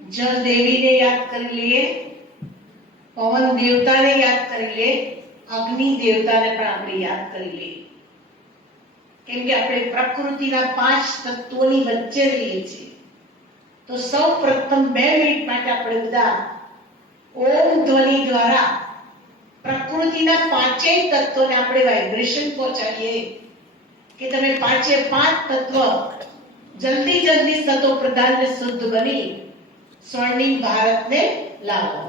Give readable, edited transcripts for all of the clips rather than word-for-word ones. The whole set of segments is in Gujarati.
જળ દેવીને યાદ કરી લઈએ, પવન દેવતાને યાદ કરી લઈએ, અગ્નિ દેવતાને પણ આપણે યાદ કરી લઈએ. કેમ કે આપણે પ્રકૃતિના 5 તત્વોની વચ્ચે રહીએ છીએ. તો સૌ પ્રથમ 2 મિનિટ માટે આપણે બધા ઓમ ધ્વનિ દ્વારા પ્રકૃતિના 5 તત્વોને આપણે વાઇબ્રેશન પહોંચાડીએ કે તમે 5 તત્વ જલ્દી જલ્દી સતો પ્રધાન ને શુદ્ધ બની સ્વર્ણિમ ભારતને લાવો.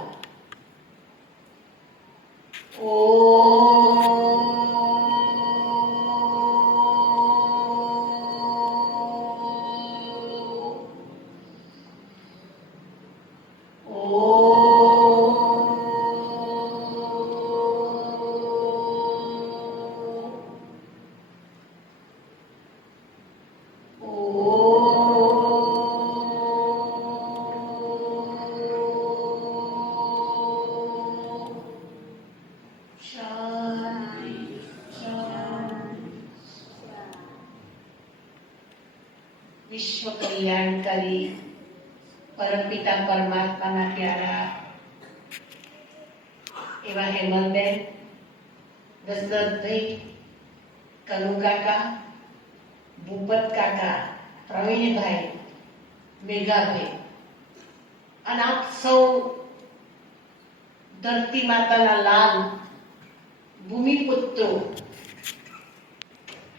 વિશ્વ કલ્યાણકારી પરમપિતા પરમાત્માના પ્યારા એવા હેમલબેન, દશરથભાઈ, કનુ કાકા, ભૂપત કાકા, પ્રવીણભાઈ, મેઘાભાઈ અને આપ સૌ ધરતી માતાના લાલ ભૂમિપુત્રો,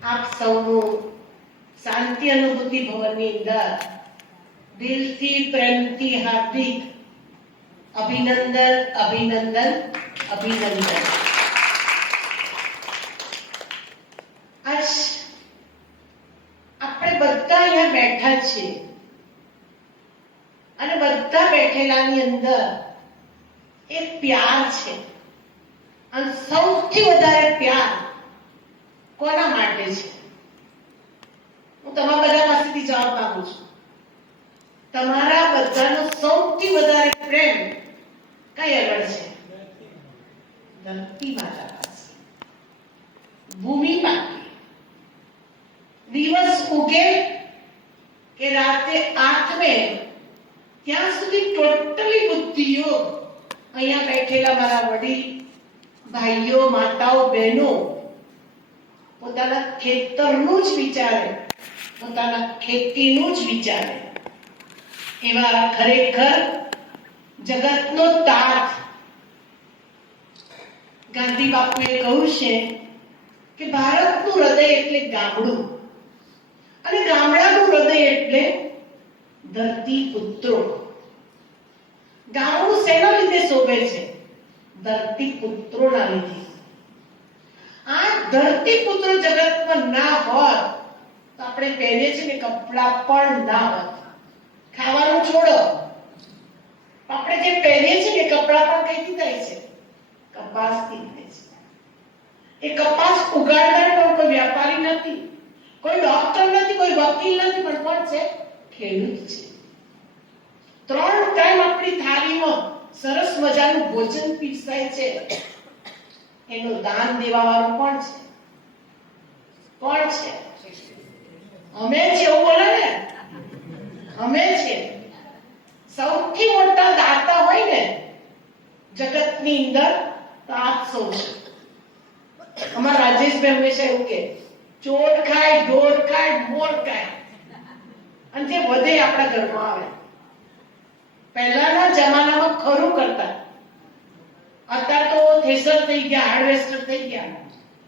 આપ સૌનું શાંતિ અનુભૂતિ ભવનની અંદર દિલથી પ્રેમથી હાર્દિક અભિનંદન અભિનંદન અભિનંદન. આજ આપણે બધા અહીંયા બેઠા છીએ અને બધા બેઠેલાની અંદર એક પ્યાર છે અને સૌથી વધારે પ્યાર કોના માટે છે? હું તમારા બધા પાસેથી જવાબ માંગુ છું. તમારા બધાનો સૌથી વધારે પ્રેમ કઈ આગળ છે? ધરતી માતા પાસે, ભૂમિ પાસે. દિવસ ઉગે કે રાતે આઠમે ત્યાં સુધી ટોટલી બુદ્ધિઓ અહીંયા બેઠેલા મારા વડીલ ભાઈઓ, માતાઓ, બહેનો પોતાના ખેતરનું જ વિચારે, પોતાના ખેતીનું જ વિચારે. એવા ખરેખર જગતનો તાત ગાંધી બાપુએ કહ્યું છે કે ભારતનું હૃદય એટલે ગામડું અને ગામડાનું હૃદય એટલે ધરતી પુત્રો. ગામડું શેના લીધે શોભે છે? ધરતી પુત્રોના લીધે. આ ધરતી પુત્રો જગતમાં ના હોત તો આપણે પહેરીએ છીએ કે કપડા પણ ના હોત. ખાવાનું છોડો, આપણે જે પહેરીએ છીએ કે કપડા પણ કઈથી થાય છે? કપાસથી થાય છે. એ કપાસ ઉગાડનાર પણ કોઈ વ્યાપારી નથી, કોઈ ડોક્ટર નથી, કોઈ વકીલ નથી, પણ કોણ છે? ખેડૂત છે. 3 ટાઈમ આપણી થાળીમાં સરસ મજાનું ભોજન પીરસાય છે, એનું દાન દેવા વાળું કોણ છે? કોણ છે? અમે છે. એવું બોલે ને, અમે છે. સૌથી મોટા દાતા હોય ને જગતની અંદર તો આપ સૌ છે. અમારા રાજેશભાઈ હંમેશા એવું કે ચોર ખાય, ઢોર ખાય, મોર ખાય અને જે વધે આપણા ઘરમાં આવે. પહેલાના જમાનામાં ખરું કરતા, અત્યારે તો થેસર થઈ ગયા, હાર્વેસ્ટર થઈ ગયા,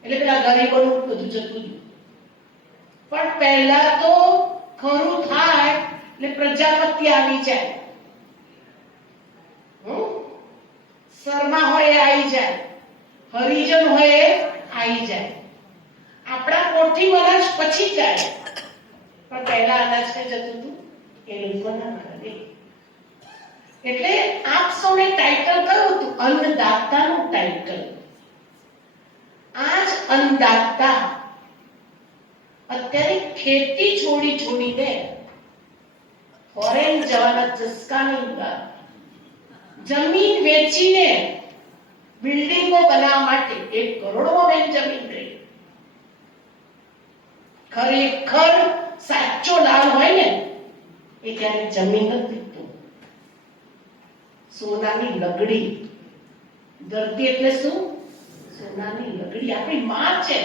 એટલે પેલા ગરીબોનું બધું જતું રહ્યું. પણ પહેલા તો ખરું થાય એટલે પ્રજાપતિ આવી જાય, શર્મા હોય એ આવી જાય, હરિજન હોય એ આવી જાય. આપણા કોઠી અનાજ પછી જાય, પણ પહેલા અનાજ કઈ જતું હતું? એ લોકોના ઘરે. એટલે આપ સૌને ટાઇટલ કયું હતું? અન્નદાતાનું ટાઇટલ. આજ અન્નદાતા અત્યારે ખેતી છોડીને ફોરેન જવાના ચસ્કાની અંદર જમીન વેચીને બિલ્ડિંગો બનાવવા માટે 1 કરોડમાં બેન જમીન રહી. ખરેખર સાચો લાલ હોય ને એ ત્યારે જમીન જ પીતો. સોનાની લગડી. ધરતી એટલે શું? સોનાની લગડી. આપણી માં છે.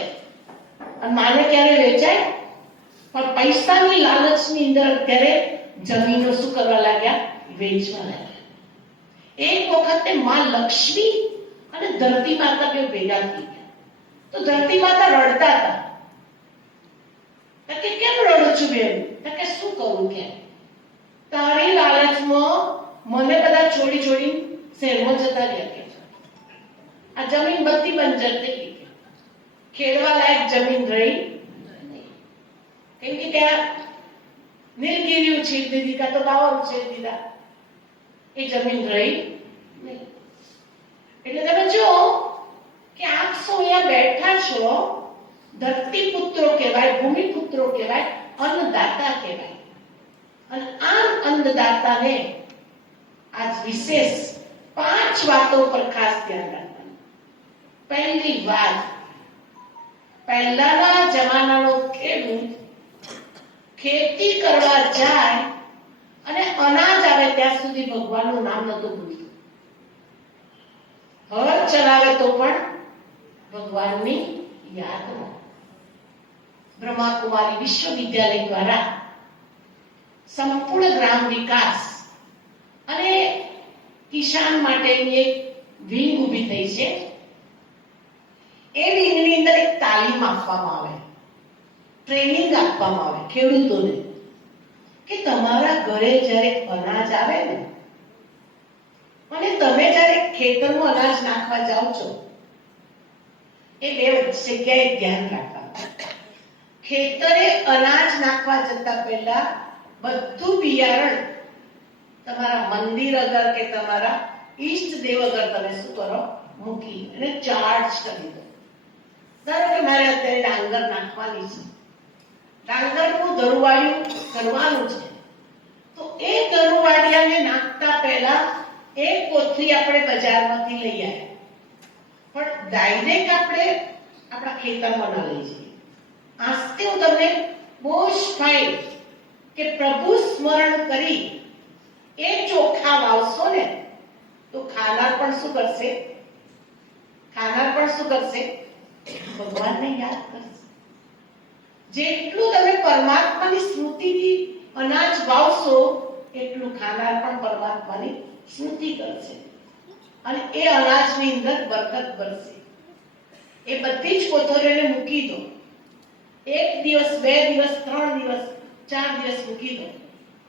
અને માને ક્યારે વેચાય? પણ પૈસાની લાલચની અંદર અત્યારે જમીનો શું કરવા લાગ્યા? વેચવા લાગ્યા. એક વખતે માં લક્ષ્મી અને ધરતી માતા બે ભેગા થઈ ગયા. તો ધરતી માતા રડતા હતા. કે કેમ રડું છું બેન? કે શું કરું? કે તારી લાલચમાં મને બધા છોડી છોડી શહેરમાં જતા રહ્યા. કે આ જમીન બધી બંજર થઈ ગઈ. ખેડવા લાયક જમીન રહી નહીં. કેમ કે ત્યાં નીલગીરી ઉછેરી દીધી, કાં તો બાવર ઉછેરી દીધા. એ જમીન રહી નહીં. એટલે તમે જો કે આપ સૌ અહીંયા બેઠા છો, ધરતી પુત્રો કહેવાય, ભૂમિ પુત્રો કહેવાય, અન્નદાતા કહેવાય. અને આ અન્નદાતાને આજ વિશેષ 5 વાતો પર ખાસ ધ્યાન રાખવાનું. પહેલી વાત, પહેલાના જમાનાનો ખેડૂત ખેતી કરવા જાય અને અનાજ આવે ત્યાં સુધી ભગવાનનું નામ નહોતું ભૂલતું. હળ ચલાવે તો પણ ભગવાનની યાદમાં. બ્રહ્માકુમારી વિશ્વવિદ્યાલય દ્વારા સંપૂર્ણ ગ્રામ વિકાસ અને કિસાન માટેની એક વિંગ ઊભી થઈ છે. એ વિંગની અંદર એક તાલીમ આપવામાં આવે, ટ્રેનિંગ આપવામાં આવે ખેડૂતોને કે તમારા ઘરે જ્યારે અનાજ આવે ને, અને તમે જ્યારે ખેતરમાં અનાજ નાખવા જાઓ છો, એ બે જગ્યાએ ધ્યાન રાખવાનું. ખેતરે અનાજ નાખવા જતા પહેલા બધું બિયારણ તમારા મંદિર અગર કે તમારા ઈષ્ટ દેવ અગર તમે શું કરો? મૂકી અને ચાર્જ કરી દો. ધારો કે મારે અત્યારે ડાંગર નાખવાની છે, ડાંગરનું ધરુવાડિયું કરવાનું છે, તો એ ધરુવાડિયાને નાખતા પહેલા એક કોથળી આપણે બજારમાંથી લઈ આવ્યા, પણ ડાયરેક્ટ આપણે આપણા ખેતરમાં ન લઈ જઈએ. આજથી હું તમને બહુ જ ફાઇન કે પ્રભુ સ્મરણ કરી એ ચોખા વાવશો ને, તો ખાનાર પણ શું કરશે? ખાનાર પણ શું કરશે? ભગવાનને યાદ કરશે. જેટલું તમે પરમાત્માની સ્મૃતિથી અનાજ વાવશો, એટલું ખાનાર પણ પરમાત્માની સ્મૃતિ કરશે અને એ અનાજની અંદર બરકત ભરશે. એ બધી જ કોથળીઓને મૂકી દો. 1 દિવસ, 2 દિવસ, 3 દિવસ, 4 દિવસ મૂકી દો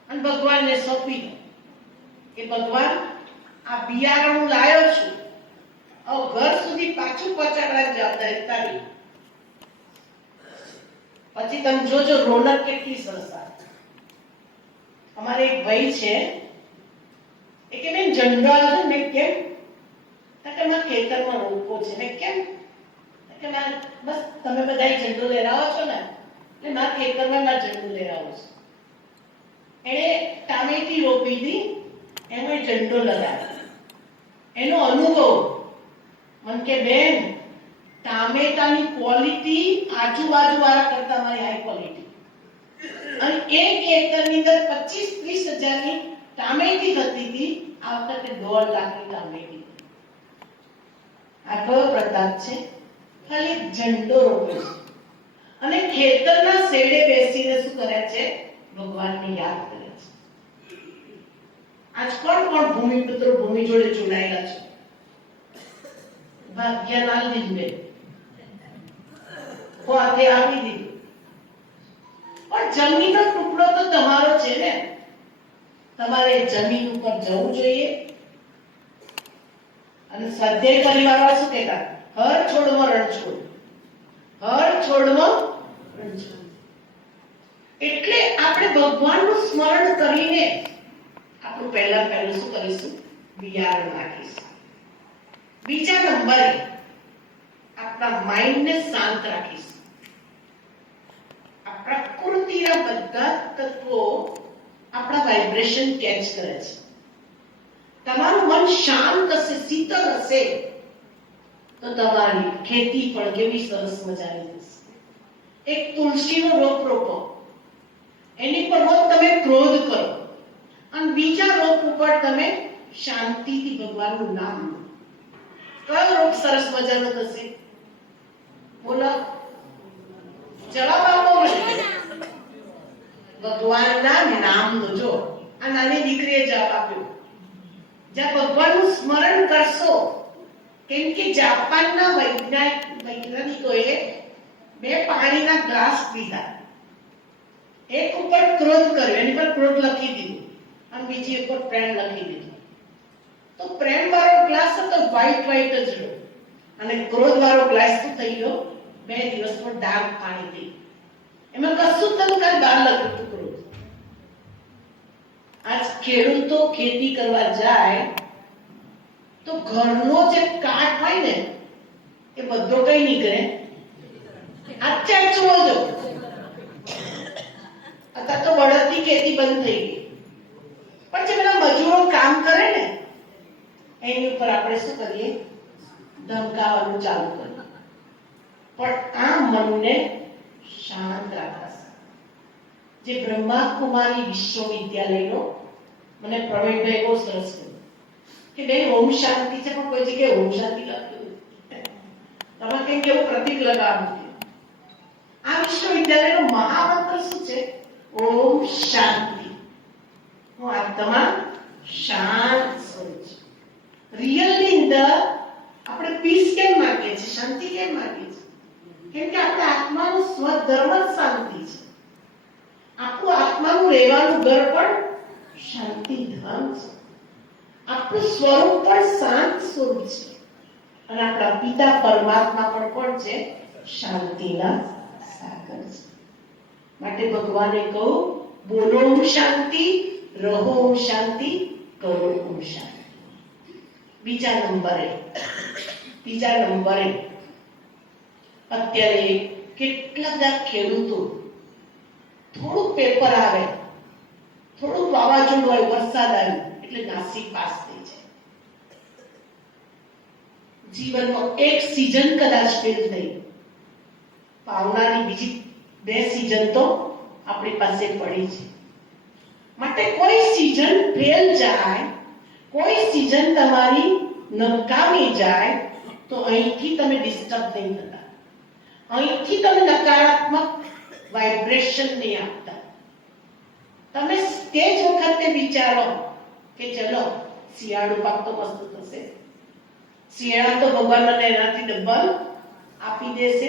અને ભગવાનને સોંપી દો કે ભગવાન, આ બિયારણ હું લાયો છું, હવે ઘર સુધી પાછું પહોંચાડવાની જવાબદારી તારી. પછી તમે જોજો રોનક કેટલી સરસ આવે. અમારે એક ભાઈ છે, એ કે બેન ઝંડો આવજો ને. કેમ? કે મારા ખેતરમાં રોપો છે. ને કેમ? કે મારે બસ તમે બધા ઝંડો લહેરાવો છો ને, એટલે મારા ખેતરમાં મારે ઝંડો લહેરાવો છે. એણે ટામેટી રોપી હતી, એમાં ઝંડો લગાવ્યો. એનો અનુભવ મને કે બેન, ટામેટાની ક્વોલિટી આજુબાજુ વાળા કરતા મારી હાઈ ક્વોલિટી. અને 1 એકરની અંદર 25-30 હજારની ટામેટી થતી હતી. આ વખતે 1.5 લાખની ટામેટી. આ કયો પ્રતાપ છે? ખાલી ઝંડો રોપ્યો છે અને ખેતરના શેડે બેસીને શું કરે છે? ભગવાનને યાદ કરે છે. આજ કોણ કોણ ભૂમિપુત્રો ભૂમિ જોડે જોડાયેલા છે? ભાગ્યનાલ દીધે પોતે આપી દીધું. પણ જમીનનો ટુકડો તો તમારો છે ને, તમારે જમીન ઉપર જવું જોઈએ. અને સ્વાધ્યાય પરિવારમાં શું કહેતા? હર છોડમાં રણછોડ, હર છોડમાં રણછોડ. એટલે આપણે ભગવાનનું સ્મરણ કરીને આપણું પહેલું શું કરીશું? બિયારણ નાખીશું. બીજા નંબરે આપણા માઇન્ડને શાંત રાખીશું. આ પ્રકૃતિના બધા તત્વો આપણા વાઇબ્રેશન કેચ કરે છે. તમારું મન શાંત હશે, શીતળ હશે, તો તમારી ખેતી પણ કેવી સરસ મજાની થશે. એક તુલસીનો રોપ રોપો, એની પર રોજ તમે ક્રોધ કરો અને બીજા રોપ ઉપર તમે શાંતિથી ભગવાનનું નામ લો. કયો રોગ સરસ મજાનો થશે? બોલો, જવાબ આપો મને. ભગવાનના નામનો. જો આ નાની દીકરીએ જવાબ આપ્યો. જ્યાં ભગવાનનું સ્મરણ કરશો, કેમ કે જાપાનના વૈજ્ઞાનિકોએ 2 પાણીના ગ્લાસ પીધા. એક ઉપર ક્રોધ કર્યો, એની પર ક્રોધ લખી દીધું, અને બીજી ઉપર પ્રેમ લખી દીધું. તો પ્રેમ વાળો ગ્લાસ હતો વ્હાઈટ જ રહ્યો, અને ક્રોધ વાળો ગ્લાસ તો થઈ ગયો 2 દિવસમાં ડાર્ક પાણી થઈ. એમાં કશું તને કાંઈ બહાર લખ્યું હતું ક્રોધ. આજ ખેડૂતો ખેતી કરવા જાય તો ઘરનો જે કાટ હોય ને એ બધો કઈ નીકળે. અત્યાર જોજો, અત્યારે તો બળદની ખેતી બંધ થઈ ગઈ, પણ જે પેલા મજૂરો કામ કરે ને એની ઉપર આપણે શું કરીએ? ધમકાવવાનું ચાલુ કરીએ. પણ આ મનને શાંત રાખવા. જે બ્રહ્મા કુમારી વિશ્વવિદ્યાલયનો મને પ્રવીણભાઈ બહુ સરસ કહ્યું કે બેન ઓમ શાંતિ છે, પણ કોઈ જગ્યાએ ઓમ શાંતિ લખ્યું તમે કંઈક એવું પ્રતીક લગાવ્યું. આ વિશ્વવિદ્યાલયનો મહામંત્ર શું છે? ઓમ શાંતિ. હું આત્મા શાંત સ્વરૂપ છું. રિયલની અંદર આપણે પીસ કેમ માંગીએ છીએ? શાંતિ કેમ માંગીએ છીએ? કેમ કે આપણા આત્માનું સ્વધર્મ જ શાંતિ છે. આપણું આત્માનું રહેવાનું ઘર પણ શાંતિ ધામ છે. આપણું સ્વરૂપ પણ શાંત સ્વરૂપ છે, અને આપણા પિતા પરમાત્મા પણ કોણ છે? શાંતિના સાગર છે. માટે ભગવાને કહ્યું, બોલો ઓમ શાંતિ, રહો ઓમ શાંતિ, કરો ઓમ શાંતિ. બીજા નંબરે અત્યારે કેટલા બધા ખેડૂતો થોડું પેપર આવે, થોડું વાવાઝોડું હોય, વરસાદ આવ્યો એટલે નાસી પાસ થઈ જાય. જીવનમાં એક સીઝન કદાચ ફેલ થઈ, આવનારી બીજી 2 સીઝન તો આપણી પાસે પડી છે. માટે કોઈ સીઝન ફેલ જાય, કોઈ સીઝન તમારી નકામી જાય તો અહીંથી તમે ડિસ્ટર્બ નહીં થતા, અહીંથી તમે નકારાત્મક વાઇબ્રેશન નહીં આપતા. તમે તે જ વખતે વિચારો કે ચલો શિયાળુ પાક તો મસ્ત થશે, શિયાળા તો ભગવાન મને એનાથી ડબલ આપી દેશે.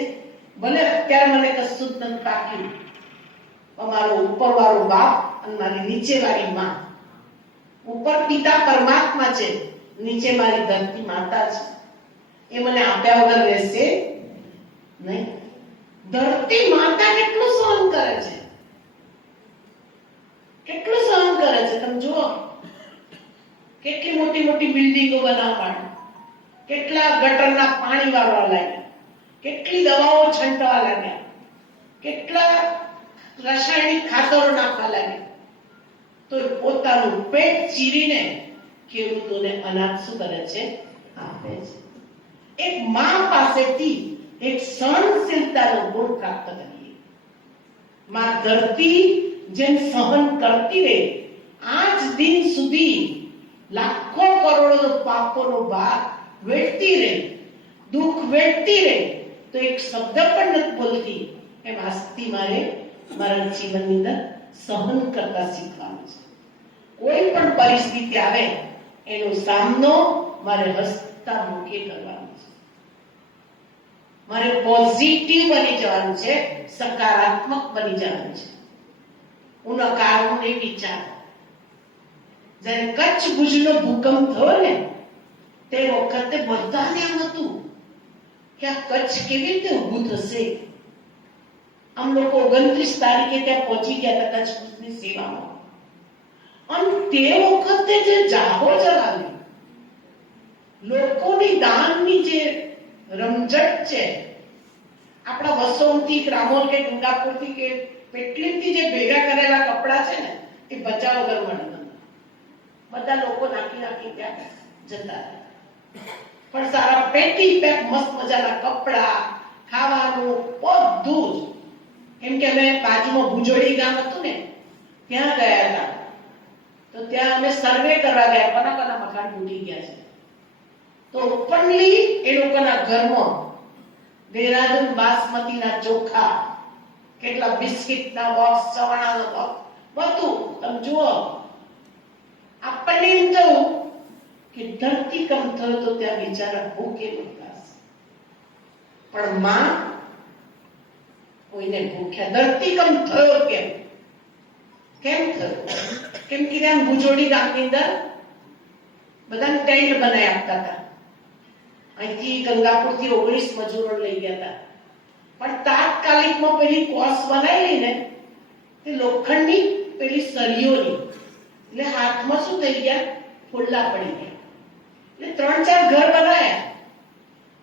ભલે અત્યારે મને કશું જ નથી પાક્યું, અમારો ઉપરવાળો બાપ અને મારી નીચેવાળી માં. ઉપર પિતા પરમાત્મા છે, નીચે મારી ધરતી માતા છે. એ મને આપ્યા વગર રહેશે નહીં. ધરતી માતા કેટલું સહન કરે છે, કેટલું સહન કરે છે. તમે જુઓ, કેટલી મોટી મોટી બિલ્ડિંગો બનાવવા માંડે, કેટલા ગટરના પાણી વાળવા લાગ્યા, કેટલી દવાઓ છંટવા લાગ્યા, કેટલા રાસાયણિક ખાતરો નાખવા લાગ્યા, તો પોતાનું પેટ ચીરીને ખેડૂતોને અનાજ શું કરે છે? આપે છે. એક માં પાસેથી એક સહનશીલતાનો ગુણ પ્રાપ્ત કરીએ. માં ધરતી જેમ સહન કરતી રહે, આજ દિન સુધી લાખો કરોડો પાપોનો ભાર વેઠતી રહે, દુઃખ વેઠતી રહે, તો એક શબ્દ પણ નથી બોલતી. એમ આજથી મારે મારા જીવનની અંદર સહન કરતા શીખવાનું છે. કોઈ પણ પરિસ્થિતિ આવે એનો સામનો મારે હસતા મુખે કરવાનો છે. મારે પોઝિટિવ બની જવાનું છે, સકારાત્મક બની જવાનું છે. હું નકારું નહીં વિચારું. જ્યારે કચ્છ ભુજનો ભૂકંપ થયો ને તે વખતે બધાને એમ હતું કે આ કચ્છ કેવી રીતે ઊભું થશે. આમ લોકો 29 તારીખે ત્યાં પહોંચી ગયા હતા કચ્છ ભુજની સેવામાં, અને તે વખતે જે જાહો જલાવી લોકોની દાનની જે રમઝટ છે, આપણા વસોમથી, રામોલ કે ગંગાપુરથી કે પેટલીથી જે ભેગા કરેલા કપડા છે ને એ બચાવ વગર મળે. બધા લોકો નાખી ત્યાં જતા, પણ સારા પેટી પેક મસ્ત મજાના કપડા, ખાવાનું બધું જ. કેમ કે અમે બાજુમાં ભુજોડી ગામ હતું ને ત્યાં ગયા હતા, તો ત્યાં અમે સર્વે કરવા ગયા, કોના કોના મકાન તૂટી ગયા છે. તો ઓપનલી એ લોકોના ઘરમાં દેહરાદૂન બાસમતીના ચોખા, કેટલા બિસ્કિટના બોક્સ, ચવાણાના બોક્સ, બધું તમે જુઓ. આપણને એમ થયું કે ધરતીકંપ થયો તો ત્યાં બિચારા ભૂખે મરતા હશે, પણ માં કોઈને ભૂખ્યા. ધરતીકંપ થયો કેમ થયો? કેમ કે ત્યાં ભુજોડી ગામની અંદર બધાને ટેન્ટ બનાવી આપતા હતા. અહીંથી ગંગાપુરથી 19 મજૂરો લઈ ગયા હતા, પણ તાત્કાલિકમાં પેલી કોસ બનાવી લઈને તે લોખંડની પેલી સળીઓની, એટલે હાથમાં શું થઈ ગયા, ફોલ્લા પડી ગયા. એટલે 3-4 ઘર બનાવ્યા.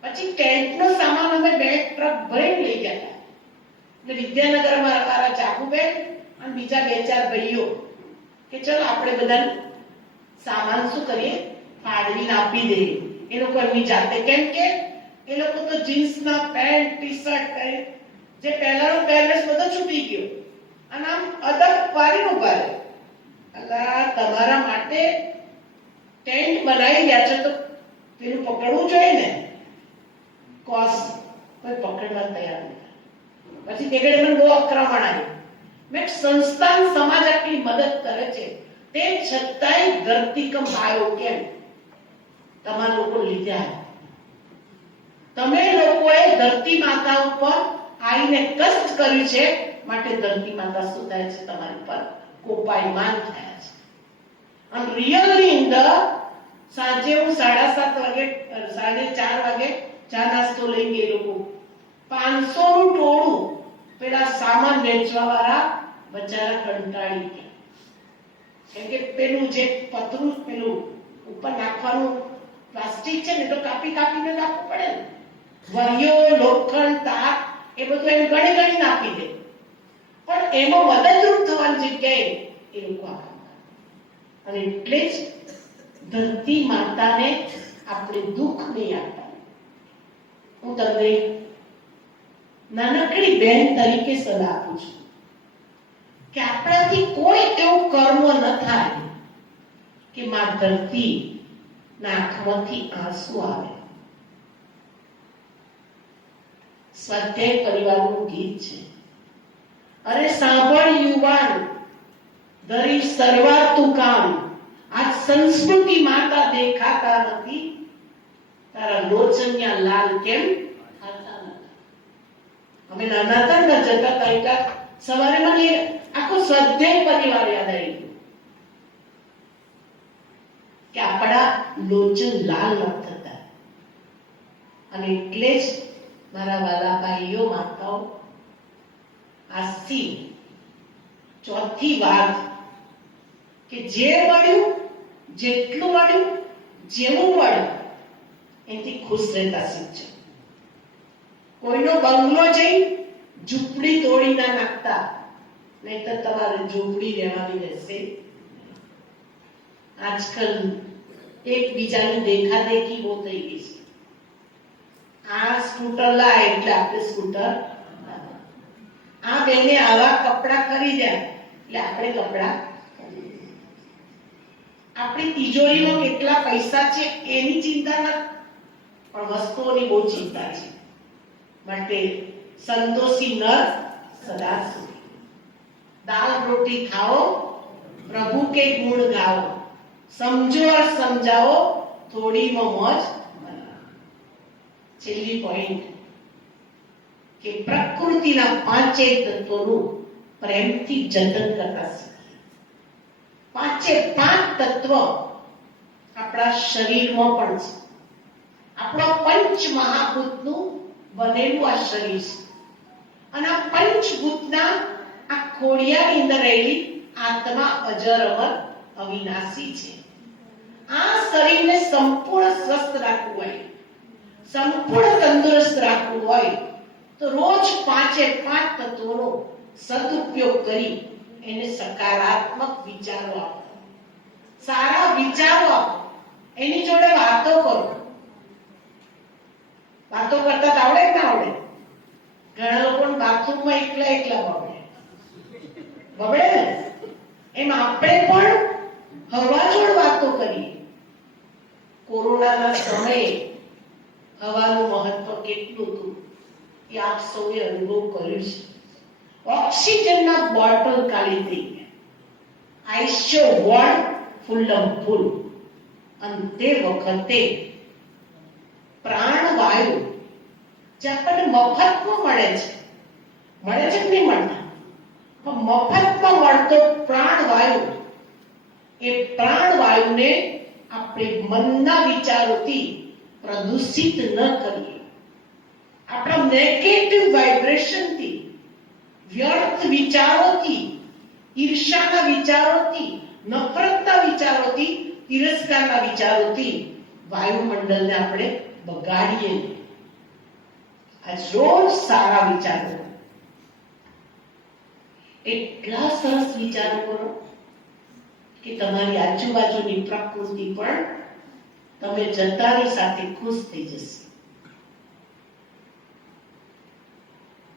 પછી ટેન્ટનો સામાન અમે 2 ટ્રક ભરીને લઈ ગયા હતા. એટલે વિદ્યાનગરમાં અમારા ચાકુબેન અને બીજા 2-4 ભાઈઓ કે ચલો આપણે બધા સામાન શું કરીએ, ફાળવીને આપી દઈએ. એ લોકો એમની જાતે, કેમ કે એ લોકો તો જીન્સના પેન્ટ, ટી-શર્ટ પહેરે, જે પહેલાનો પહેરવેશ બધો છૂટી ગયો, અને આમ અદબ પાડીને ઉભા રહે. અલ્લા, તમારા માટે ટેન્ટ બનાવી રહ્યા છે તો પેલું પકડવું જોઈએ ને. કોસ કોઈ પકડવા તૈયાર નથી. પછી તે ઘડી મને બહુ આક્રમણ આવ્યું. મેં સંસ્થાન સમાજ આટલી મદદ કરે છે, તે છતાંય ધરતીકંપ આવ્યો કેમ? તમારા લોકો લીધા. તમે લોકોએ ધરતી માતા ઉપર આવીને કષ્ટ કર્યું છે, માટે ધરતી માતા શું થાય છે, તમારી પર કોપાયમાન થયા છે. અને રિયલની અંદર સાંજે હું 7:30 વાગે, 4:30 વાગે ચા નાસ્તો લઈ ગઈ. લોકો 500 નું ટોળું પેલા સામાન વેચવા વાળા બચારા કંટાળી ગયા. કેમ કે પેલું જે પતરું પેલું ઉપર નાખવાનું પ્લાસ્ટિક છે ને, તો કાપીને નાખવું પડે ને. વરિયો, લોખંડ, તાર એ બધું એમ ગણી નાખી દે, પણ એમાં મદદરૂપ થવાની જગ્યાએ એ લોકો આ કામ કરે. અને એટલે જ ધરતી માતાને આપણે દુઃખ નહીં આપવાનું. હું તમને નાનકડી બહેન તરીકે સલાહ આપું છું કે આપણાથી કોઈ એવું કર્મ ન થાય કે માં ધરતી ના આંખમાંથી આંસુ આવે. સ્વાધ્યાય પરિવારનું ગીત છે. અરે સાંભળ યુવાન, ધરી સર્વાતું કામ, આજ સંસ્કૃતિ માતા દેખાતા નથી, તારા લોચનિયા લાલ કેમ ખાતા નથી. અમે નાના હતા ને, જતા હતા, સવારે મને આખો સ્વાધ્યાય પરિવાર યાદ આવી ગયો કે આપણા લોચન લાલ ન થતા. અને એટલે જ મારા વાલા ભાઈઓ, માતાઓ, આજથી ચોથી વાત કે જે મળ્યું, જેટલું મળ્યું, જેવું મળ્યું, એનાથી ખુશ રહેતા શીખજો. કોઈનો બંગલો જઈ ઝૂંપડી તોડી ના નાખતા, નહીં તો તમારે ઝૂંપડી રહેવાની રહેશે. આજકાલ એકબીજાની દેખાદેખી બહુ થઈ ગઈ છે. આ સ્કૂટર લાય એટલે આપણે સ્કૂટર, આ બેને આવા કપડા ખરીદ્યા એટલે આપણે કપડા. આપણી તિજોરીમાં કેટલા પૈસા છે એની ચિંતા નથી, પણ વસ્તુઓની બહુ ચિંતા છે. માટે સંતોષી નર સદા સુખી. દાલ રોટી ખાઓ, પ્રભુ કે ગુણ ગાઓ, સમજો और સમજાવો, થોડી મોજ. છેલ્લી પોઈન્ટ કે પ્રકૃતિના 5 તત્વોનું પ્રેમથી જતન કરતા શીખીએ. 5 તત્વ આપણા શરીરમાં પણ છે. આપણા પંચ મહાભૂતનું બનેલું આ શરીર છે, અને આ પંચભૂતના આ ખોડિયાની અંદર રહેલી આત્મા અજર અમર અવિનાશી છે. આ શરીરને સંપૂર્ણ સ્વસ્થ રાખવું હોય, સંપૂર્ણ તંદુરસ્ત રાખવું હોય, તો રોજ 5 તત્વોનો સદુપયોગ કરી એને સકારાત્મક વિચારો આપો, સારા વિચારો આપો, એની જોડે વાતો કરો. વાતો કરતા આવડે કે ના આવડે? ઘણા લોકોને બાથરૂમમાં એકલા બબડે ને, એમ આપણે પણ હવાજોડ વાતો કરીએ. કોરોનાના સમયે હવાનું મહત્વ કેટલું હતું એ આપ સૌએ અનુભવ કર્યો છે. ઓક્સિજનના બોટલ ખાલી થઈ ગયા, આઈસીયુ વોર્ડ ફૂલ. અને તે વખતે પ્રાણવાયુ જે આપણને મફતમાં મળે છે કે નહીં મળતા, પણ મફતમાં મળતો પ્રાણવાયુ, એ પ્રાણવાયુને આપણે મનના વિચારોથી પ્રદૂષિત ન કરીએ. આપણા નેગેટિવ વાઇબ્રેશનથી, વ્યર્થ વિચારોથી, ઈર્ષ્યાના વિચારોથી, નફરતના વિચારોથી, તિરસ્કારના વિચારોથી વાયુમંડળને આપણે બગાડીએ. આજ રોજ સારા વિચારો, એટલા સરસ વિચારો કરો કે તમારી આજુબાજુની પ્રકૃતિ પણ તમે જતાની સાથે ખુશ થઈ જશે.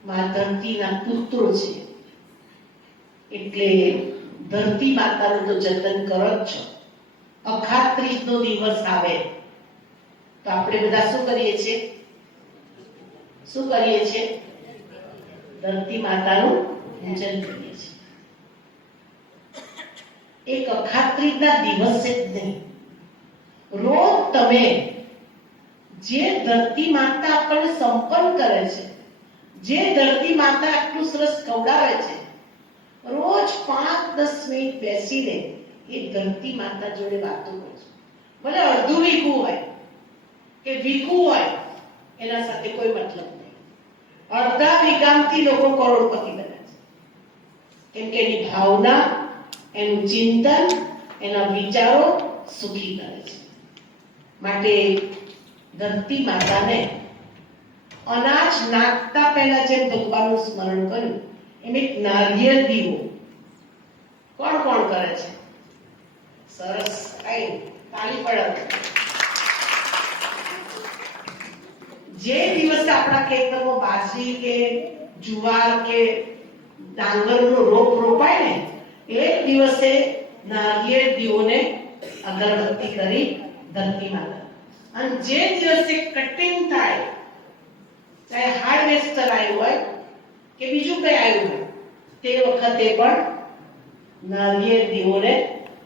મા ધરતીના પુત્રો છે એટલે ધરતી માતાનું તો જતન કરો જ છો. અખાત્રીજનો દિવસ આવે તો આપણે બધા શું કરીએ છીએ? ધરતી માતાનું પૂજન કરીએ છીએ. એક અખાત્રીજના દિવસે જ નહીં, રોજ તમે જે ધરતી માતા આપણને સંપન્ન કરે છે, જે ધરતી માતા આટલું સરસ ખવડાવે છે, રોજ 5-10 મિનિટ બેસીને એ ધરતી માતા જોડે વાતો કરજો. ભલે અડધું વીઘું હોય કે વીઘું હોય, એના સાથે કોઈ મતલબ નહીં. અડધા વીઘામાંથી લોકો કરોડપતિ બને છે, કેમ કે એની ભાવના, એનું ચિંતન, એના વિચારો સુખી કરે છે. માટે ધરતી માતાને અનાજ નાખતા પહેલા જેમ ભગવાનનું સ્મરણ કર્યું, એમ એક નારિયેળ દીવો કોણ કરે છે? સરસ, તાળી પડો. જે દિવસે આપણા ખેતરમાં બાજરી કે જુવાર કે ડાંગરનો રોપ રોપાય ને, એ દિવસે નારિયેળ દીવોને અગરબત્તી કરી ધરતી માતા. અને જે દિવસે કટિંગ થાય, ચાહે હાર્વેસ્ટર આવ્યું હોય કે બીજું કઈ આવ્યું હોય, તે વખતે પણ નારિયેળ દીવોને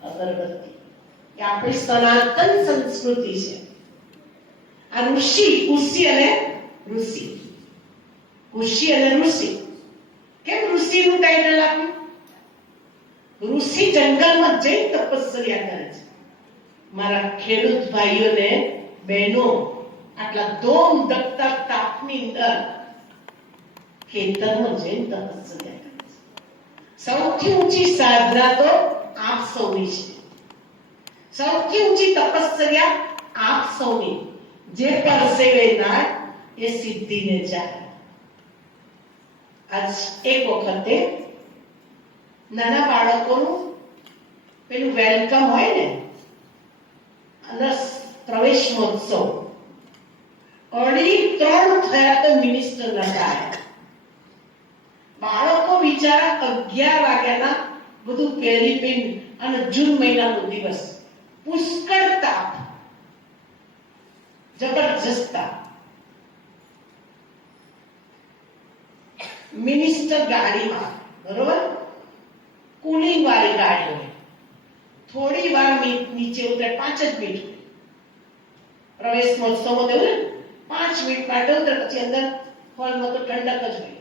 અગરબત્તી. એ આપણી સનાતન સંસ્કૃતિ છે. આ ઋષિ અને ઋષિ કેમ ઋષિનું ટાઇટલ આપ્યું? ઋષિ જંગલમાં જઈ તપસ્યા કરે છે. મારા ખેડૂત ભાઈઓને બહેનો આટલા ધોમ ધકતા તાપની અંદર ખેતરમાં જઈને તપસ્યા કરે છે. સૌથી ઊંચી સાધના તો આપ સૌની છે. સૌથી ઊંચી તપસ્યા આપ સૌની. જે પરસેવે નાય એ સિદ્ધિને જાય. આજ એક વખતે નાના બાળકોનું પેલું વેલકમ હોય ને, અંદર પ્રવેશ મહોત્સવ, 2:30 થયા તો મિનિસ્ટર નતા આવ્યા. બાળકો બિચારા 11 વાગ્યાના બધું પહેરી પીન, અને જૂન મહિનાનો દિવસ, પુષ્કળ તાપ, જબરજસ્ત તાપ. મિનિસ્ટર ગાડીમાં, બરોબર, કુલિંગ વાળી ગાડી હોય, થોડી વાર નીચે ઉતરે, 5 જ મિનિટ પ્રવેશ મહોત્સવમાં દેવું ને, 5 મિનિટ માટે ઉતરે, પછી અંદર હોલમાં તો ઠંડક જ હોય.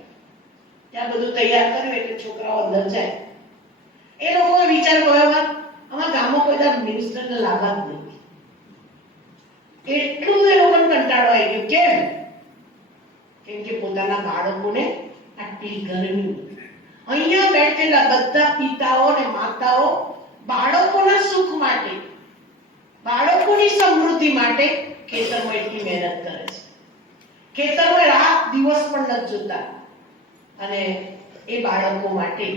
ત્યાં બધું તૈયાર કર્યું એટલે છોકરાઓ અંદર જાય. એ લોકોએ વિચાર કર્યો, અમારા ગામમાં કોઈ દર મિનિસ્ટરને લાવવા જ નથી. એટલું એ લોકોને કંટાળો આવી ગયો. કેમ કે પોતાના બાળકોને આટલી ગરમી, અહીંયા બેઠેલા બધા પિતાઓ અને માતાઓ બાળકોના સુખ માટે, બાળકોની સમૃદ્ધિ માટે ખેતરમાં એટલી મહેનત કરે છે. ખેતરમાં રાત દિવસ પણ નથી જોતા, અને એ બાળકો માટે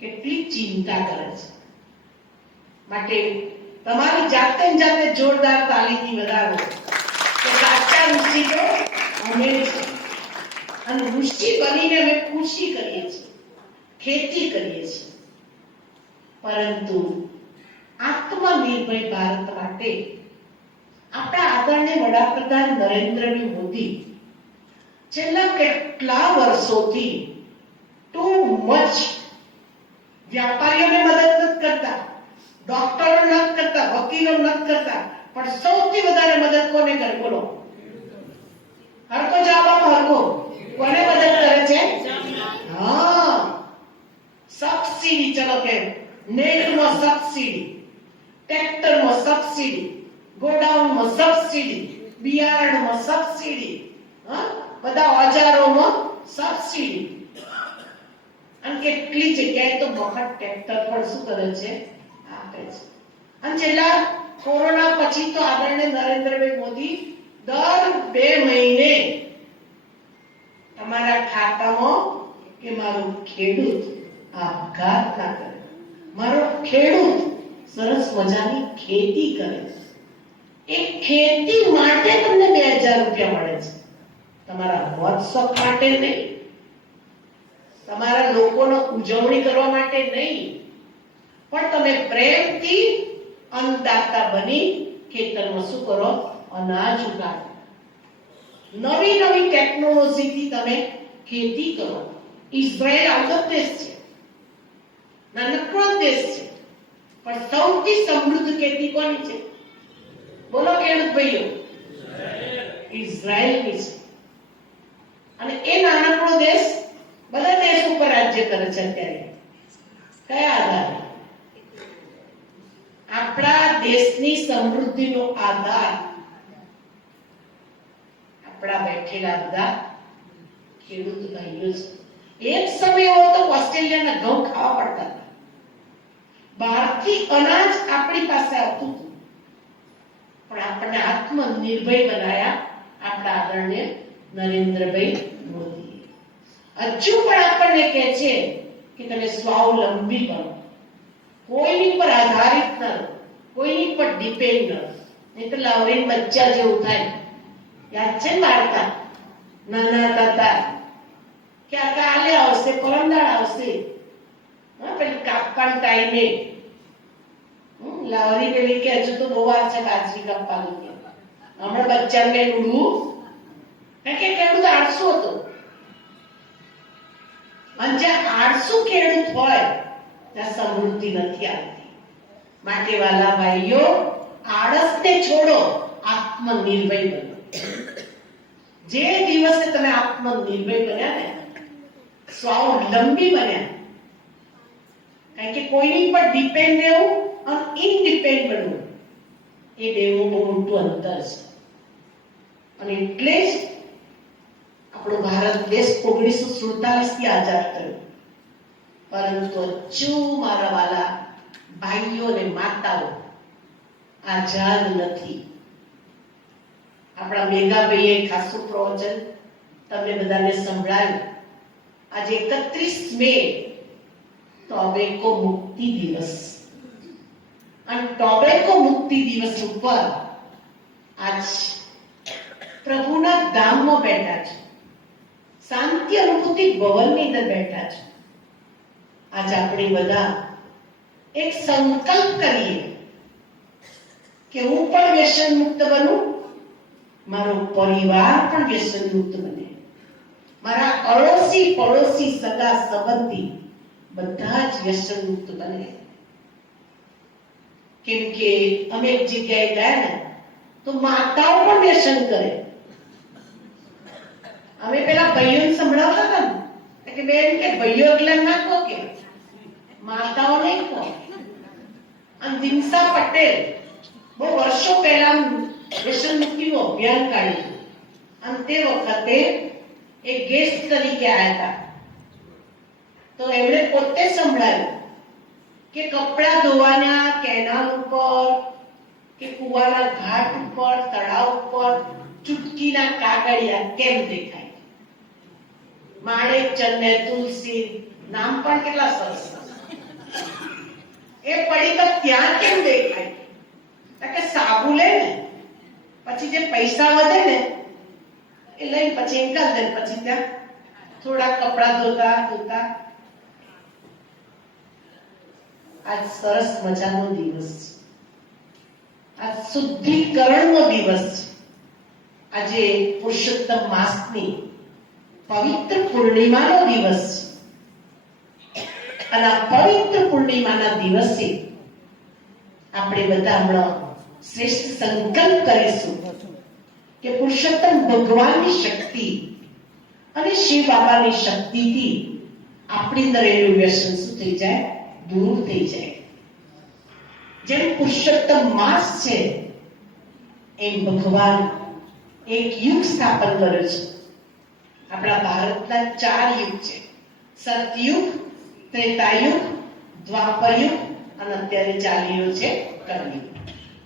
કેટલી ચિંતા કરે છે. માટે તમારી જાતે જોરદાર તાલીથી વધારો કે સાચા ઋષિ તો અમે છે. અને ઋષિ બનીને અમે ખુશી કરીએ છીએ, ખેતી કરીએ છીએ. પરંતુ આ તો આત્મનિર્ભર ભારત માટે આપણા આદરણીય વડાપ્રધાન નરેન્દ્રભાઈ મોદી છેલ્લા કેટલા વર્ષોથી ટુ મચ વ્યાપારીઓને મદદ નથી કરતા, ડોક્ટરો નથી કરતા, વકીલો નથી કરતા, પણ સૌથી વધારે મદદ કોને કરે બોલો? હરકો જવાબ આપો, હરકો. કોને મદદ કરે છે? હા, સબસિડી. ચલો કે નેટમાં સબસિડી, ટ્રેક્ટરમાં સબસિડી, ગોડાઉનમાં સબસિડી, બિયારણમાં સબસિડી, બધા ઓજારોમાં સબસિડી. અને કેટલી જગ્યાએ તો મફત ટ્રેક્ટર પણ શું કરે છે? આપે છે. અને છેલ્લા કોરોના પછી તો આદરણીય નરેન્દ્રભાઈ મોદી દર 2 મહિને તમારા ખાતામાં કે મારું ખેડૂત આપઘાત ના કરે, મારો ખેડૂત સરસ મજાની ખેતી કરે, એ ખેતી માટે તમને 2000 રૂપિયા મળે છે. તમારા વોટ્સઅપ માટે નહીં, તમારા લોકોનો ઉજવણી કરવા માટે નહીં, પણ તમે પ્રેમથી અન્નદાતા બની ખેતરમાં શું કરો? અનાજ ઉગાડો. નવી નવી ટેકનોલોજીથી તમે ખેતી કરો. ઇઝરાયલ આવતો દેશ છે, નાનકડો દેશ છે, પણ સૌથી સમૃદ્ધ ખેતી કોની છે? બોલો ખેડૂત ભાઈઓ? ઇઝરાયલની છે. અને એ નાનકડો દેશ બધા દેશ ઉપર રાજ્ય કરે છે અત્યારે. કયા આધારે? આપણા દેશની સમૃદ્ધિનો આધાર આપણા બેઠેલા બધા ખેડૂત ભાઈઓ છે. એક સમય એવો તો ઓસ્ટ્રેલિયાના ઘઉં ખાવા પડતા હતા. બહારથી અનાજ આપણી પાસે આવતું હતું, પણ આપણને આત્મનિર્ભર બનાયા આપણા આદરણીય નરેન્દ્રભાઈ મોદી. હજુ પણ આપણને કહે છે કે તમે સ્વાવલંબી બનો, કોઈની પર આધારિત ન રહો, કોઈની પર ડિપેન્ડ ન રહો, નહીં તો લાવરીન બચ્ચા જેવું થાય. યાદ છે વાર્તા? નાના હતા કે આ કાલે આવશે, પરમદાળ આવશે, પેલી કાપવાના ટાઈમે લાવરી પેલી કે હજુ તો બહુ વાર છે બાજરી કાપવાનું, હમણાં બચ્ચાને ઉડવું, કારણ કે ખેડૂત આળસુ હતો. અને જ્યાં આળસુ ખેડૂત હોય ત્યાં સમૃદ્ધિ નથી આવતી. માટે વાલા ભાઈઓ, આળસને છોડો, આત્મનિર્ભર બનો. જે દિવસે તમે આત્મનિર્ભર બન્યા ને, સ્વાવલંબી બન્યા, કારણ કે કોઈની પર ડિપેન્ડ રહેવું અને ઇન્ડિપેન્ડન્ટ બનવું, એ બેનું બહુ મોટું અંતર છે. અને એટલે જ આપણો ભારત દેશ 1947 થી આઝાદ થયો. પરંતુ હજુ મારા વાલા ભાઈઓ અને માતાઓ આઝાદ નથી. આપણા મેઘાભાઈએ ખાસું પ્રવચન તમને બધાને સંભળાયું. આજે 31 મે ટોબેકો મુક્તિ દિવસ, અને ટોબેકો મુક્તિ દિવસ ઉપર આજ પ્રભુના ધામમાં બેઠા છે, શાંતિ અનુભૂતિ ભવનની અંદર બેઠા છે. આજે આપણે બધા એક સંકલ્પ કરીએ કે હું પણ વ્યસન મુક્ત બનું, મારો પરિવાર પણ વ્યસન મુક્ત બને, મારા અડોશી પડોશી સગા સંબંધી બધા જ વ્યસન મુક્ત બને. કેમ કે અમે એક જગ્યાએ ગયા ને તો માતાઓ પણ વ્યસન કરે. અમે પેલા ભાઈઓને સંભળાવતા હતા ને કે બેન કે ભાઈઓ એટલે ના કહો, કે માતાઓ નહીં કહો. અને દિનસા પટેલ બહુ વર્ષો પહેલા વ્યસન મુક્તિનું અભિયાન કાઢ્યું, અને તે વખતે એક ગેસ્ટ તરીકે આવ્યા હતા. તો એમણે પોતે સંભળાવ્યું કે કપડા ધોવાના કેનાલ ઉપર કે કુવાના ઘાટ ઉપર, તળાવ ઉપર ચૂટકીના કાગળિયા કેમ દેખાય? માણેકચંદ ને તુલસી નામ પણ કેટલા સરસ. એ પડીકા ત્યાં કેમ દેખાય? કે સાબુ લે ને પછી જે પૈસા વધે ને એ લઈ પછી એમ દે, પછી ત્યાં થોડા કપડા ધોતા ધોતા. આજ સરસ મજાનો દિવસ છે. આ શુદ્ધિકરણનો દિવસ છે. આજે પુરુષોત્તમ માસની પવિત્ર પૂર્ણિમાનો દિવસ છે. અને આ પવિત્ર પૂર્ણિમાના દિવસે આપણે બધા હમણાં શ્રેષ્ઠ સંકલ્પ કરીશું કે પુરુષોત્તમ ભગવાનની શક્તિ અને શિવ બાબાની શક્તિથી આપણી અંદર રહેલું વ્યસન શું થઈ જાય? દૂર થઈ જાય. જેમ પુરુષોત્તમ માસ છે એમ ભગવાન એક યુગ સ્થાપન કર્યો છે. આપણા ભારતના 4 યુગ છે: સતયુગ, ત્રેતાયુગ, દ્વાપરયુગ અને અત્યારે ચાલી રહ્યો છે કલયુગ.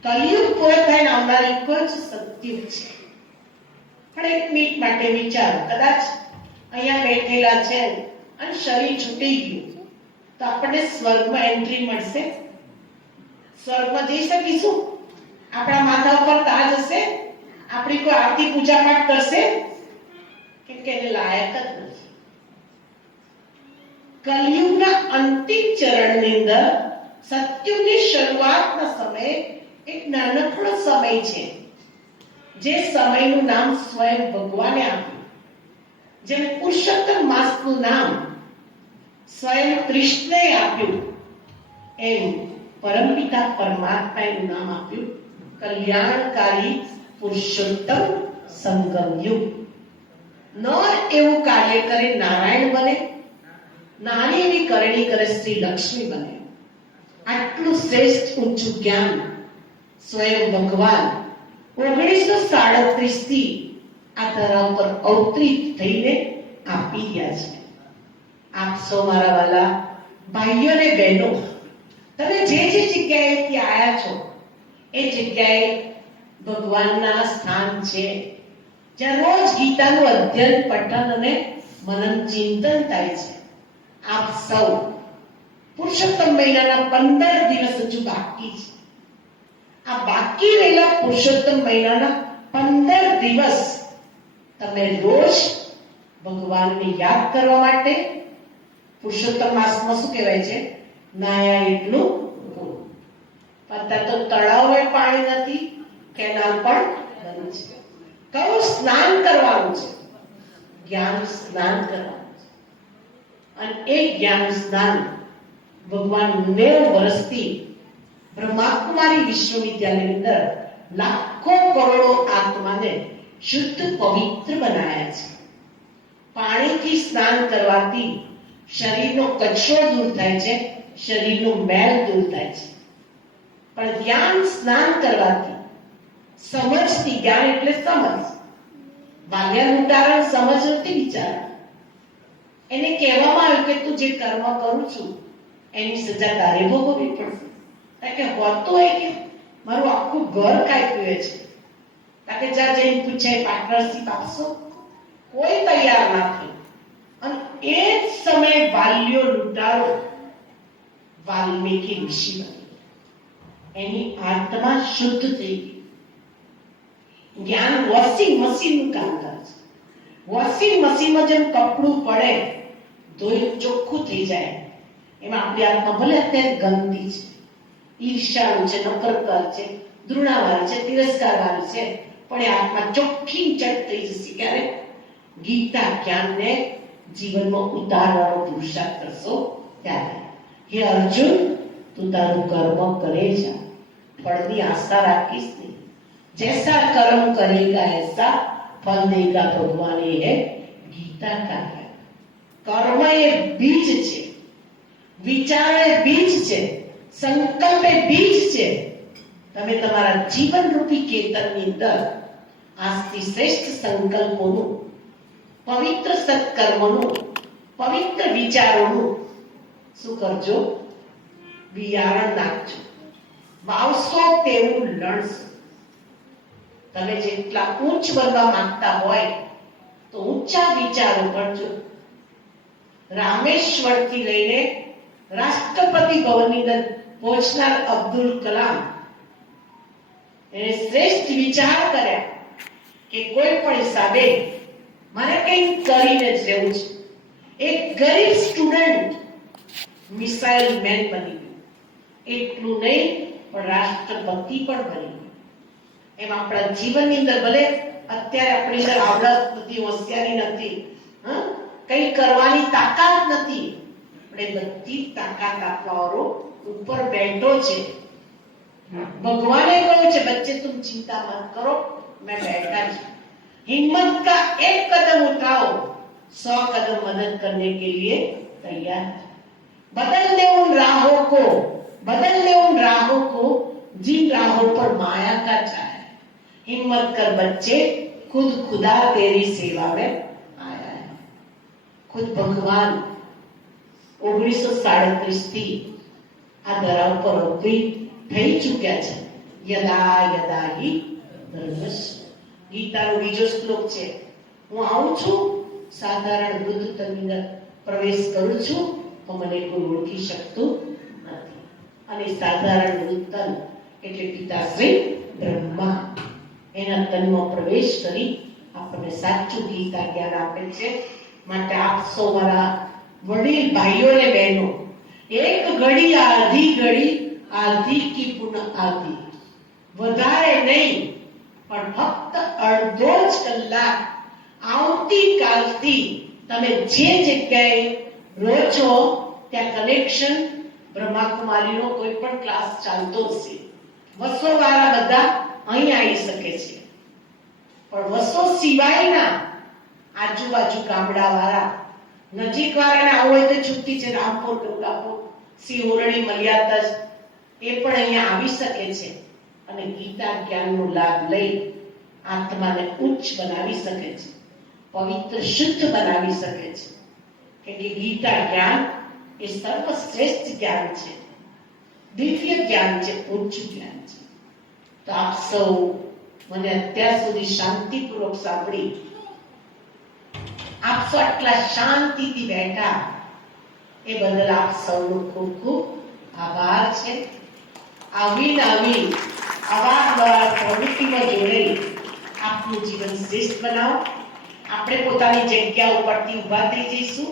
કલયુગ પૂરો થઈને આવનાર યુગ જ સતયુગ છે. પણ એક મિનિટ માટે વિચારો, કદાચ અહીંયા બેઠેલા છે અને શરીર છૂટી ગયું તો આપણને સ્વર્ગમાં એન્ટ્રી મળશે? સ્વર્ગમાં જઈ શકીશું? આપણા માથા ઉપર તાજ હશે? આપણી કોઈ આરતી પૂજા પાઠ કરશે? કેમ કે એને લાયક જ નથી. કલયુગના અંતિમ ચરણની અંદર સતયુગની શરૂઆતના સમયે એક નાનકડો સમય છે, જે સમયનું નામ સ્વયં ભગવાને આપ્યું. જેમ પુરુષોત્તમ માસનું નામ સ્વયં કૃષ્ણએ આપ્યું, એમ પરમપિતા પરમાત્માનું નામ આપ્યું કલ્યાણકારી પુરુષોત્તમ સંગમ યુગ. નર એવું કાર્ય કરે નારાયણ બને, નારી એવી કરણી કરે શ્રી લક્ષ્મી બને. આટલું શ્રેષ્ઠ ઊંચું જ્ઞાન સ્વયં ભગવાન 1937 થી આ ધરા ઉપર અવતરિત થઈને આપી રહ્યા છે. આપ સૌ મારા વાલા ભાઈઓ અને બહેનો, તમે જે જે જગ્યાએથી આવ્યા છો એ જગ્યાએ ભગવાનના સ્થાન છે, જ્યાં રોજ ગીતાનું અધ્યયન, પઠન અને મનન ચિંતન થાય છે. આપ સૌ પુરુષોત્તમ મહિનાના 15 દિવસ હજુ બાકી છે. આ બાકી રહેલા પુરુષોત્તમ મહિનાના 15 દિવસ તમે રોજ ભગવાનને યાદ કરવા માટે, પુરુષોત્તમ માસમાં શું કહેવાય છે? નાયા એટલું પૂરું. અત્યારે તો તળાવે પાણી નથી, કેનાલ પણ બંધ છે. કયું સ્નાન કરવાનું છે? જ્ઞાન સ્નાન કરવાનું છે. અને એ જ્ઞાન સ્નાન ભગવાન 90 વર્ષથી બ્રહ્માકુમારી વિશ્વવિદ્યાલયની અંદર લાખો કરોડો આત્માને શુદ્ધ પવિત્ર બનાયા છે. પાણીથી સ્નાન કરવાથી શરીરનો કચરો દૂર થાય છે, શરીરનો મેલ દૂર થાય છે. પણ જ્ઞાન સ્નાન કરવાથી, સમજથી, જ્ઞાન એટલે સમજ, બાલ્યાનું ઉદાહરણ સમજ નથી વિચાર. એને કહેવામાં આવ્યું કે તું જે કર્મ કરું છું એની સજા તારે ભોગવવી પડશે. કે હોતું હોય કે મારું આખું ઘર કાપ્યું છે, તાકે જા જઈને પૂછાય પાર્ટનરશિપ આપશો? કોઈ તૈયાર ના થયું. અને એ જ સમયે વાલ્યો લૂંટારો વાલ્મીકી ઋષિ બન્યો. એની આત્મા શુદ્ધ થઈ ગઈ. જ્ઞાન વોશિંગ મશીનનું કામ કરે છે. વોશિંગ મશીનમાં જેમ કપડું પડે ધોઈ ચોખ્ખું થઈ જાય, એમાં આપણી આત્મા ભલે અત્યારે ગંદી છે, ઈર્ષાળુ છે, નફરતર છે, ધૃણાવાળી છે, તિરસ્કારવાળી છે, પણ એ આત્મા ચોખ્ખી ચટ થઈ જશે. ક્યારે? ગીતા જ્ઞાનને જીવનમાં ઉતારવાનો પુરુષાર્થ કરશો ત્યારે. હે અર્જુન, તું તારું કર્મ કરે જા, ફળની આશા રાખીશ નહીં. जैसा कर्म करेगा ऐसा फल देगा भगवान. ये है गीता का है. कर्म ये बीज છે, વિચાર એ બીજ છે, સંકલ્પ એ બીજ છે. તમે તમારા જીવન રૂપી કેતનની અંદર આજથી શ્રેષ્ઠ સંકલ્પોનું, પવિત્ર સત્કર્મોનું, પવિત્ર વિચારોનું શું કરજો? બિયારણ નાખજો. વાવશો તેવું લણશો. તમે જેટલા ઉચ્ચ બનવા માંગતા હોય તો ઊંચા વિચારો કરજો. રામેશ્વરથી લઈને રાષ્ટ્રપતિ ભવનની અંદર પહોંચનાર અબ્દુલ કલામ એને શ્રેષ્ઠ વિચાર કર્યા કે કોઈ પણ હિસાબે મારે કંઈક કરીને જ રહેવું છે. એક ગરીબ સ્ટુડન્ટ મિસાઇલ મેન બની ગયો. એટલું નહીં પણ રાષ્ટ્રપતિ પણ બની ગયો. એમ આપણા જીવનની અંદર ભલે અત્યારે આપણી અંદર આવડત નથી, હોશિયારી નથી, કઈ કરવાની તાકાત નથી, પણ એ બધી તાકાત આપવાવાળો ઉપર બેઠો છે. भगवान ने कहा है बच्चे तुम चिंता मत करो, मैं बैठा हूं. हिम्मत का एक कदम उठाओ, 100 कदम मदद करने के लिए तैयार है. बदल दे उन राहों को जिन राहों पर माया का छाया है. हिम्मत कर बच्चे, खुद खुदा तेरी सेवा में आया है. खुद भगवान 1937 થી આ ધરા ઉપર અવતરી થઈ ચૂક્યા છે. યદા યદા હિ ધર્મસ્ય. ગીતાનો બીજો શ્લોક છે, હું આવું છું, સાધારણ વૃદ્ધ તનની અંદર પ્રવેશ કરું છું તો મને કોઈ ઓળખી શકતું નથી. અને સાધારણ વૃદ્ધ તન એટલે પિતાશ્રી બ્રહ્મા એના તનમાં પ્રવેશ કરી આપણને સાચું ગીતા જ્ઞાન આપે છે. માટે આપ સૌ મારા વડીલ ભાઈઓ અને બહેનો, એક ઘડી આધી કી પુનઃ આધી, વધારે નહીં પણ ફક્ત અડધો જ કલાક આવતીકાલથી તમે જે જગ્યાએ રહો છો ત્યાં કનેક્શન બ્રહ્માકુમારીનો કોઈ પણ ક્લાસ ચાલતો હશે. વસો વાળા બધા અહીં આવી શકે છે, પણ વસો સિવાયના આજુબાજુ ગામડા વાળા, નજીક વાળાને આવું હોય તો છુટ્ટી છે, રામપુર, ગંગાપુર, સિહોરણી, મલિયાતજ, એ પણ અહીંયા આવી શકે છે અને ગીતા જ્ઞાનનો લાભ લઈ આત્માને ઉચ્ચ બનાવી શકે છે, પવિત્ર શુદ્ધ બનાવી શકે છે. કે ગીતા જ્ઞાન એ સર્વશ્રેષ્ઠ જ્ઞાન છે, દિવ્ય જ્ઞાન છે, ઉચ્ચ જ્ઞાન છે. તો આપ સૌ મને અત્યાર સુધી શાંતિપૂર્વક સાંભળી, આપ સૌ આટલા શાંતિથી બેઠા એ બદલ આપ સૌનો ખૂબ ખૂબ આભાર છે. આવી અવારનવાર પ્રવૃત્તિમાં જોડાઈ આપનું જીવન શ્રેષ્ઠ બનાવો. આપણે પોતાની જગ્યા ઉપરથી ઊભા થઈ જઈશું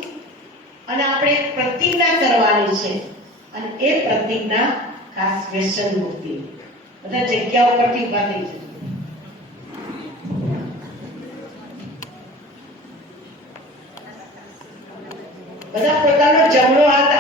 અને આપણે એક પ્રતિજ્ઞા કરવાની છે, અને એ પ્રતિજ્ઞા ખાસ વ્યસન મુક્તિ. બધા જગ્યા ઉપરથી ઊભા થઈ જશે. બધા પોતાનો જમણો હાથ